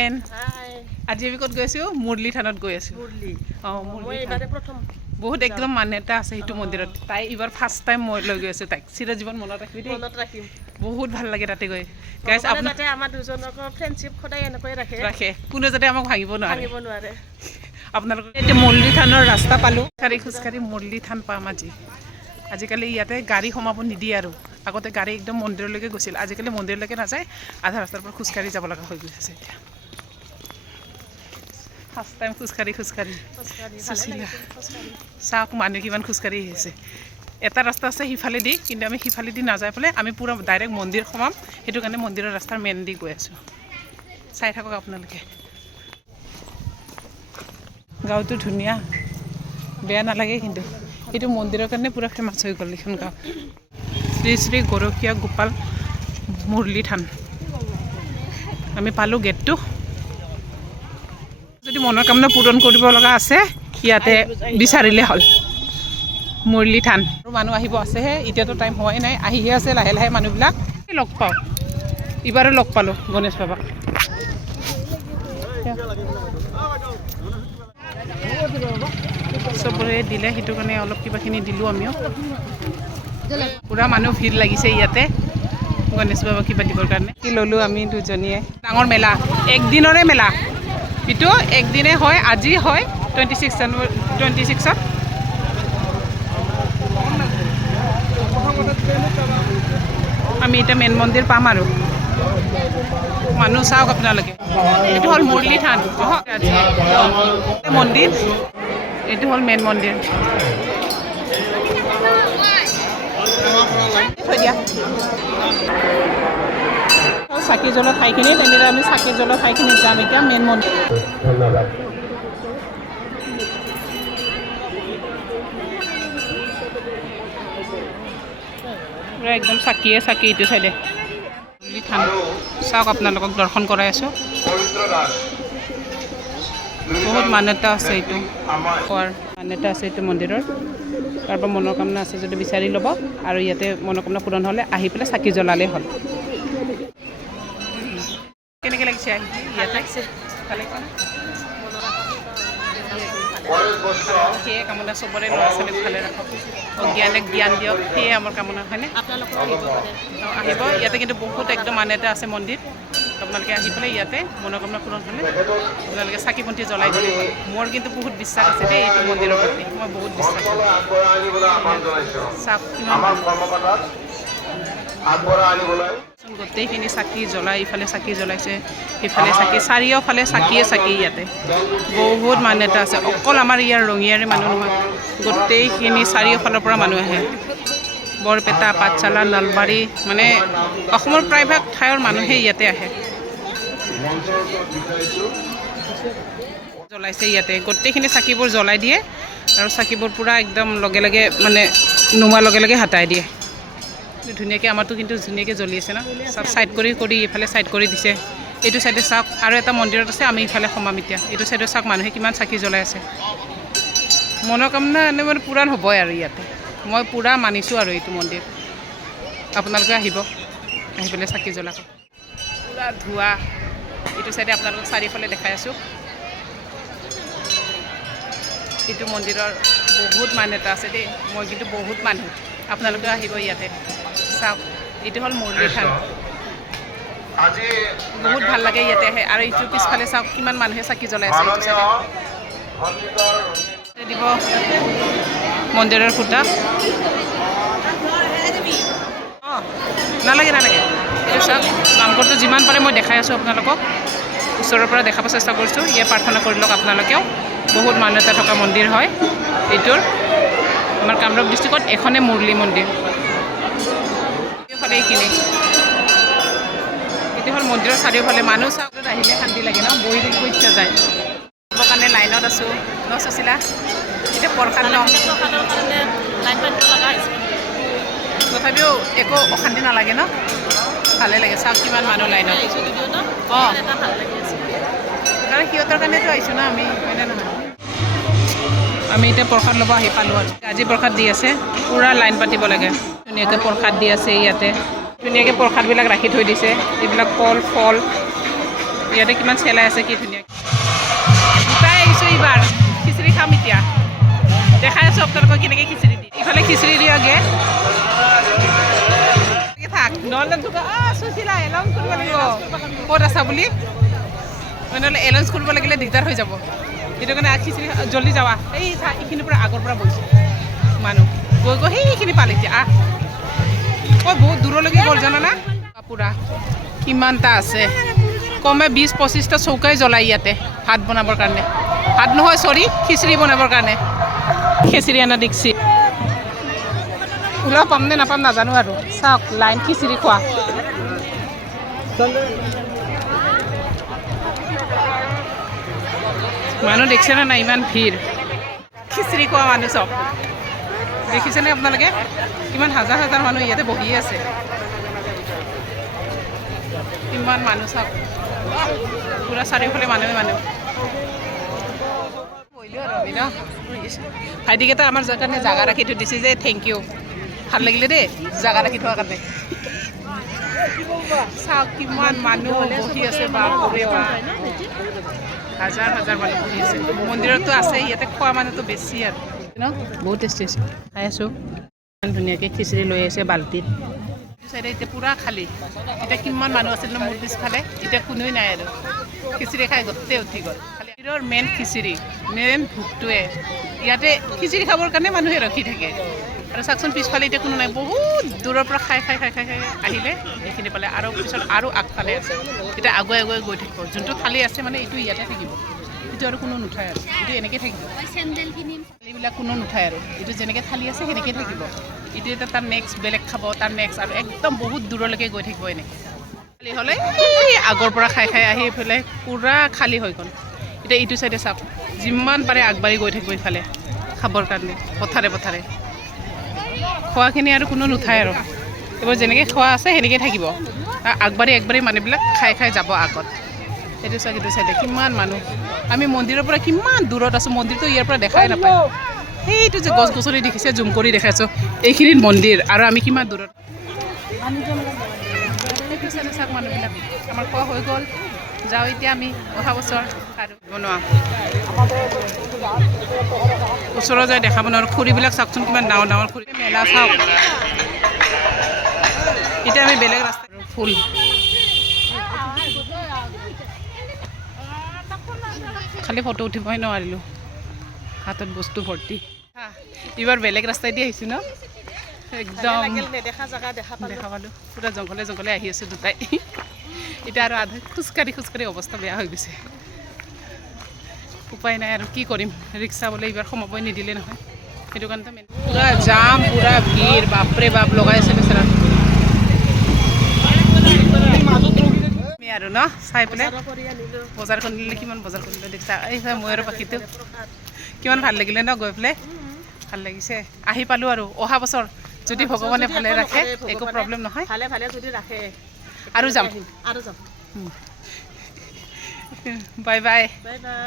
friend আজি আমি ক'ত গৈ আছোঁ মুৰলী থানত গৈ আছোঁ বহুত একদম মান্যতা আছে সেইটো মন্দিৰত তাই এইবাৰ ফাৰ্ষ্ট টাইম মই লৈ গৈ আছোঁ তাইক চিৰজীৱন মনত ৰাখিবি দেই বহুত ভাল লাগে তাতে গৈ গাইছ আপোনালোকে আমাৰ দুজনৰ ফ্ৰেণ্ডশ্বিপ সদায় এনেকৈ ৰাখে কোনো যাতে আমাক ভাঙিব নোৱাৰে আপোনালোকে এতিয়া মুৰলী থানৰ ৰাস্তা পালোঁ খোজকাঢ়ি মুৰলী থান পাম আজিকালি ইয়াতে গাড়ী সোমাব নিদিয়ে আৰু আগতে গাড়ী একদম মন্দিৰলৈকে গৈছিল আজিকালি মন্দিৰলৈকে নাযায় আধা ৰাস্তাৰ পৰা খোজকাঢ়ি যাব লগা হৈ গৈছে এতিয়া ফাৰ্ষ্ট টাইম খোজকাঢ়ি চাওক মানুহ কিমান খোজকাঢ়ি আহিছে এটা ৰাস্তা আছে সিফালেদি কিন্তু আমি সিফালেদি নাযাই পেলাই আমি পূৰা ডাইৰেক্ট মন্দিৰ সোমাম সেইটো কাৰণে মন্দিৰৰ ৰাস্তাৰ মেইন দি গৈ আছোঁ চাই থাকক আপোনালোকে গাঁওটো ধুনীয়া বেয়া নালাগে কিন্তু এইটো মন্দিৰৰ কাৰণে পূৰা ফেমাছ হৈ গ'ল এইখন গাঁও শ্ৰী শ্ৰী গৰখীয়া গোপাল মুৰলী থান আমি পালোঁ গেটটো যদি মনৰ কামনা পূৰণ কৰিব লগা আছে ইয়াতে বিচাৰিলে হ'ল মুৰলী থান আৰু মানুহ আহিব আছেহে এতিয়াতো টাইম হোৱাই নাই আহিহে আছে লাহে লাহে মানুহবিলাক লগ পাওঁ এইবাৰো লগ পালোঁ গণেশ বাবাক চবৰে দিলে সেইটো কাৰণে অলপ কিবাখিনি দিলোঁ আমিও পূৰা মানুহ ভিৰ লাগিছে ইয়াতে গণেশ বাবা কিবা দিবৰ কাৰণে কি ল'লোঁ আমি দুজনীয়ে ডাঙৰ মেলা একদিনৰে মেলা এইটো একদিনে হয় আজি হয় 26ত আমি এতিয়া মেইন মন্দিৰ পাম আৰু মানুহ চাওক আপোনালোকে এইটো হ'ল মুৰলী থান মন্দিৰ এইটো হ'ল মেইন মন্দিৰ থৈ দিয়া চাকি জ্বলোৱা ঠাইখিনি তেনেদৰে আমি চাকি জ্বলোৱা ঠাইখিনিত যাম এতিয়া মেইন মন্দিৰ ধন্যবাদ পুৰা একদম চাকি এইটো চাইডে থান চাওক আপোনালোকক দৰ্শন কৰাই আছোঁ বহুত মান্যতা আছে এইটো কোৱাৰ মান্যতা আছে এইটো মন্দিৰৰ কাৰোবাৰ মনৰ কামনা আছে যদি বিচাৰি ল'ব আৰু ইয়াতে মনোকামনা পূৰণ হ'লে আহি পেলাই চাকি জ্বলালেই হ'ল কেনেকৈ লাগিছে ইয়াত লাগিছে ভালে সেয়ে কামনা চবৰে ল'ৰা ছোৱালীক ভালে ৰাখক অজ্ঞানে জ্ঞান দিয়ক সেয়ে আমাৰ কামনা হয়নে আহিব ইয়াতে কিন্তু বহুত একদম মান্যতা আছে মন্দিৰ আপোনালোকে আহি পেলাই ইয়াতে মনোকামনা পূৰণ হ'লে আপোনালোকে চাকি বন্তি জ্বলাই দিলে হ'ল মোৰ কিন্তু বহুত বিশ্বাস আছে দেই এইটো মন্দিৰৰ প্ৰতি মই বহুত বিশ্বাস চাওক গোটেইখিনি চাকি জ্বলাই ইফালে চাকি জ্বলাইছে সিফালে চাকি চাৰিওফালে চাকি ইয়াতে বহুত মান্যতা আছে অকল আমাৰ ইয়াৰ ৰঙিয়াৰে মানুহ নহয় গোটেইখিনি চাৰিওফালৰ পৰা মানুহ আহে বৰপেটা পাঠশালা নলবাৰী মানে অসমৰ প্ৰায়ভাগ ঠাইৰ মানুহে ইয়াতে আহে জ্বলাইছে ইয়াতে গোটেইখিনি চাকিবোৰ জ্বলাই দিয়ে আৰু চাকিবোৰ পূৰা একদম লগে লগে মানে নুমাৰ লগে লগে হাতাই দিয়ে ধুনীয়াকৈ আমাৰতো কিন্তু ধুনীয়াকৈ জ্বলি আছে ন চব চাইড কৰি এইফালে চাইড কৰি দিছে এইটো চাইডে চাওক আৰু এটা মন্দিৰত আছে আমি ইফালে সোমাম এতিয়া এইটো চাইডে চাওক মানুহে কিমান চাকি জ্বলাই আছে মনোকামনা এনে মানে পূৰণ হ'বই আৰু ইয়াতে মই পূৰা মানিছোঁ আৰু এইটো মন্দিৰ আপোনালোকে আহিব আহি পেলাই চাকি জ্বলাব পূৰা ধোঁৱা এইটো চাইডে আপোনালোকক চাৰিওফালে দেখাই আছোঁ এইটো মন্দিৰৰ বহুত মান্যতা আছে দেই মই কিন্তু বহুত মানুহ আপোনালোকে আহিব ইয়াতে চাওক এইটো হ'ল মুৰলী থান বহুত ভাল লাগে ইয়াতে আহে আৰু এইটো পিছফালে চাওক কিমান মানুহে চাকি জ্বলাই আছে এইটো চাইডে দিব মন্দিৰৰ খুঁটা অঁ নালাগে এইটো চাওক নামঘৰটো যিমান পাৰে মই দেখাই আছোঁ আপোনালোকক ওচৰৰ পৰা দেখাব চেষ্টা কৰিছোঁ ইয়াত প্ৰাৰ্থনা কৰি লওক আপোনালোকেও বহুত মান্যতা থকা মন্দিৰ হয় এইটোৰ আমাৰ কামৰূপ ডিষ্ট্ৰিক্টত এখনে মুৰলী মন্দিৰ এইফালে এইখিনি এইটো হ'ল মন্দিৰৰ চাৰিওফালে মানুহ চাওক আহিলে শান্তি লাগে ন বহি থাকিব ইচ্ছা যায় যাবৰ কাৰণে লাইনত আছোঁ ন চচিলা এতিয়া প্ৰসাদ লওঁ তথাপিও একো অশান্তি নালাগে ন ভালে লাগে চাওক কিমান মানুহ লাইনত অঁ কাৰণ সিহঁতৰ কাৰণেতো আহিছোঁ ন আমি হয়নে নহয় আমি এতিয়া প্ৰসাদ ল'ব আহি পালোঁ আৰু আজি প্ৰসাদ দি আছে পূৰা লাইন পাতিব লাগে ধুনীয়াকৈ প্ৰসাদ দি আছে ইয়াতে ধুনীয়াকৈ প্ৰসাদবিলাক ৰাখি থৈ দিছে এইবিলাক কল ফল ইয়াতে কিমান চেলাই আছে কি ধুনীয়া দুটাই আহিছোঁ এইবাৰ খিচিৰি খাম এতিয়া দেখাই আছোঁ আপোনালোকক কেনেকৈ খিচিৰি দিয়ে ইফালে খিচিৰি দিয়গে থাক নহ'লে চুচিলা এলাউন্স কৰিব লাগিব ক'ত আছা বুলি নহ'লে এলাউন্স কৰিব লাগিলে দিগদাৰ হৈ যাব সেইটো কাৰণে খিচিৰি জল্দি যাৱা এই এইখিনিৰ পৰা আগৰ পৰা বহিছোঁ মানুহ গৈ গৈ সেইখিনি পালে এতিয়া কৈ বহুত দূৰলৈকে গ'ল জানানা পূৰা কিমানটা আছে কমে 20-25টা চৌকাই জ্বলাই ইয়াতে ভাত বনাবৰ কাৰণে ভাত নহয় চৰি খিচিৰি বনাবৰ কাৰণে খিচিৰি আনা দেখিছি ওলাব পাম নে নাপাম নাজানো আৰু চাওক লাইন খিচিৰি খোৱা মানুহ দেখিছেনে নাই ইমান ভিৰ খিচিৰি খোৱা মানুহ চব দেখিছেনে আপোনালোকে কিমান হাজাৰ হাজাৰ মানুহ ইয়াতে বহি আছে কিমান মানুহ চাওক পূৰা চাৰিওফালে মানুহে মানুহ ভাইটিকেইটা আমাৰ কাৰণে জাগা ৰাখি থৈ দিছে যে থেংক ইউ ভাল লাগিলে দেই জাগা ৰাখি থোৱাৰ কাৰণে চাওক কিমান মানুহ বহি আছে বাপৰে বাপ হাজাৰ হাজাৰ মানুহ বহি আছে মন্দিৰতো আছে ইয়াতে খোৱা মানুহটো বেছি আৰু ন বহুত টেষ্টি আছে খাই আছোঁ ইমান ধুনীয়াকৈ খিচিৰি লৈ আছে বাল্টিত চাইডে এতিয়া পূৰা খালী এতিয়া কিমান মানুহ আছিল ন মোৰ পিছফালে এতিয়া কোনোৱেই নাই আৰু খিচিৰি খাই গোটেই উঠি গ'ল খালি মেইন খিচিৰি মেইন ভোকটোৱে ইয়াতে খিচিৰি খাবৰ কাৰণে মানুহে ৰখি থাকে আৰু চাওকচোন পিছফালে এতিয়া কোনো নাই বহুত দূৰৰ পৰা খাই খাই খাই খাই খাই আহিলে এইখিনি পালে আৰু পিছত আৰু আগফালে আছে এতিয়া আগুৱাই আগুৱাই গৈ থাকিব যোনটো খালী আছে মানে এইটো ইয়াতে থাকিব এইটো আৰু কোনো নুঠায় আৰু এইটো এনেকৈ থাকিব এইবিলাক কোনো নুঠায় আৰু এইটো যেনেকৈ থালি আছে সেনেকৈ থাকিব এইটো এতিয়া তাৰ নেক্সট বেলেগ খাব তাৰ নেক্সট আৰু একদম বহুত দূৰলৈকে গৈ থাকিব এনেকৈ খালী হ'লে আগৰ পৰা খাই খাই আহি এইফালে পূৰা খালী হৈ গ'ল এতিয়া এইটো চাইডে চাওক যিমান পাৰে আগবাঢ়ি গৈ থাকিব ইফালে খাবৰ কাৰণে পথাৰে পথাৰে খোৱাখিনি আৰু কোনো নুঠায় আৰু এইবোৰ যেনেকৈ খোৱা আছে সেনেকৈ থাকিব আগবাঢ়ি আগবাঢ়ি মানুহবিলাক খাই খাই যাব আগত সেইটো চাওক এইটো চাইডে কিমান মানুহ আমি মন্দিৰৰ পৰা কিমান দূৰত আছোঁ মন্দিৰটো ইয়াৰ পৰা দেখাই নাপায় সেইটো যে গছ গছনি দেখিছে জুম কৰি দেখাইছোঁ এইখিনিত মন্দিৰ আৰু আমি কিমান দূৰত চাওক মানুহবিলাক আমাৰ খোৱা হৈ গ'ল যাওঁ এতিয়া আমি অহা বছৰ আৰু বনোৱা ওচৰত যাই দেখাব নোৱাৰোঁ খুৰীবিলাক চাওকচোন কিমান ডাঙৰ ডাঙৰ খুৰী মেলা চাওক এতিয়া আমি বেলেগ ৰাস্তা ফুল খালি ফটো উঠিবই নোৱাৰিলোঁ হাতত বস্তু ভৰ্তি এইবাৰ বেলেগ ৰাস্তাই দি আহিছোঁ ন একদম নেদেখা জেগা দেখা পালোঁ পূৰা জংঘলে জংঘলে আহি আছোঁ দুটাই এতিয়া আৰু আধা খোজকাঢ়ি খোজকাঢ়ি অৱস্থা বেয়া হৈ গৈছে উপায় নাই আৰু কি কৰিম ৰিক্সা বোলে এইবাৰ সোমাবই নিদিলে নহয় সেইটো কাৰণতে পূৰা জাম পূৰা ভিৰ বাপৰে বাপ লগাই আছে বেচেৰা আৰু ন চাই পেলাই বজাৰ কৰিলে কিমান বজাৰ কৰিলে দেখিছা এই ময়ূৰৰ পাখিটো কিমান ভাল লাগিলে ন গৈ পেলাই ভাল লাগিছে আহি পালোঁ আৰু অহা বছৰ যদি ভগৱানে ভালে ৰাখে একো প্ৰব্লেম নহয় ভালে ভালে যদি ৰাখে আৰু যাম আৰু যাম বাই বাই বাই বাই